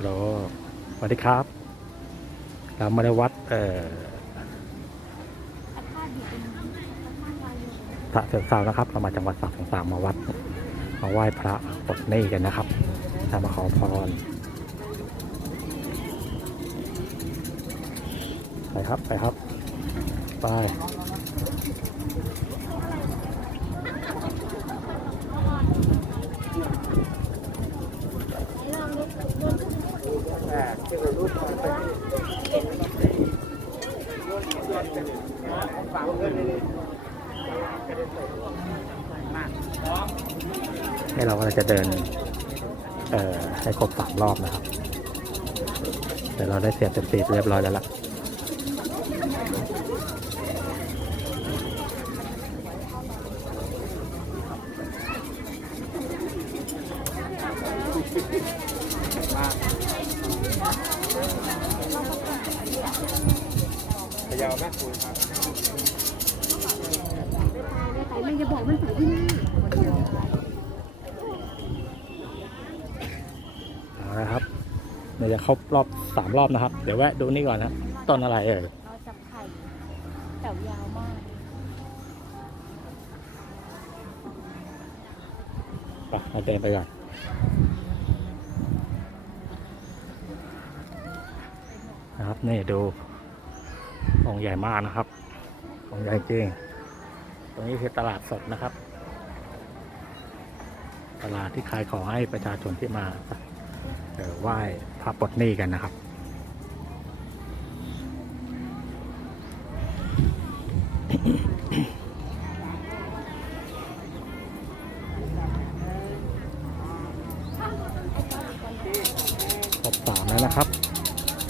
ฮัลโหลสวัสดีครับ เรามาในวัดเอ่อสระเสริมสาวนะครับ เรามาจังหวัดสระเสริมสาวมาวัด มาไหว้พระปดหนี้กันนะครับจะมาขอพร ไปครับ ไปครับ ไป นี่เราก็จะเดิน เอ่อให้ครบสามรอบนะครับเดี๋ยวเราได้เสียบเต็มตีเรียบร้อยแล้วล่ะพ ยาวแม่คุยครับใส่มันจะบอกมันใส่ที่นี่เอาละครับเดี๋ยวจะครบรอบสามรอบนะครับ เดี๋ยวแวะดูนี่ก่อนนะต้นอะไรเอ่ยเราจับไข่แถวยาวมากไปเราเดินไปก่อนนะครับนี่ดู องใหญ่มากนะครับของใหญ่จริง ตรงนี้คือตลาดสดนะครับ ตลาดที่ขายของให้ประชาชนที่มาเอ่อไหว้พระปลดหนี้กันนะครับครบสามแล้วนะครับ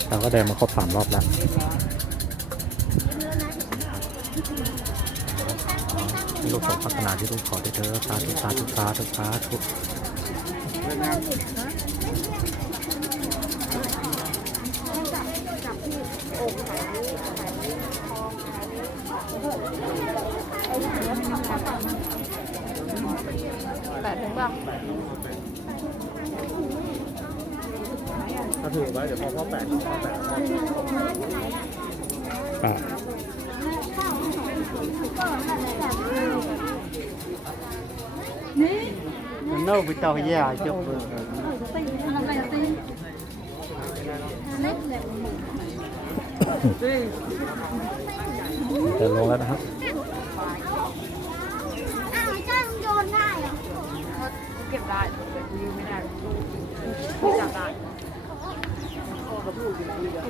เราก็เดินมาครบสามรอบแล้ว ลูกขอพัฒนาที่ลูกขอได้เธอสาธุสาธุสาธุสาธุแปดถึงป่ะถ้าถือไว้เดี๋ยวพอพ่อแปดพ่อแปดพ่ออ่ มันเน่าไปเต่าแย่จบเลยเดินลงแล้วนะครับอ้าวจ้างโยนได้เหรอเก็บได้แต่ยืมไม่ได้ไม่จับได้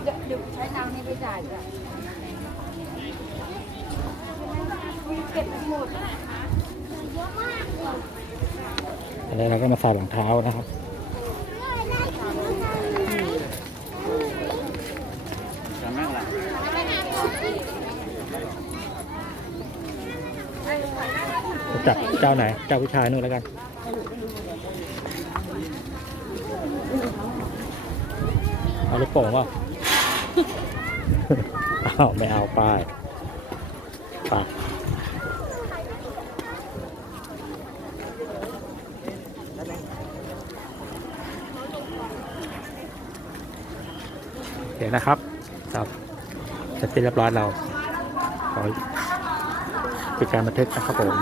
เดี๋ยวเดี๋ยวใช้ตังค์นี้ไปจ่ายจ้ะเก็บไม่หมด อันนี้เราก็มาใส่รองเท้านะครับจำแม่งละจับเจ้าไหน เจ้าผู้ชายนู่นแล้วกันเอาลูกโป่งเปล่าอ้าวไม่เอาป้ายไป เดี๋ยวนะครับครับจะเป็นเรียบร้อยเราขอปิดการบันทึกนะครับผม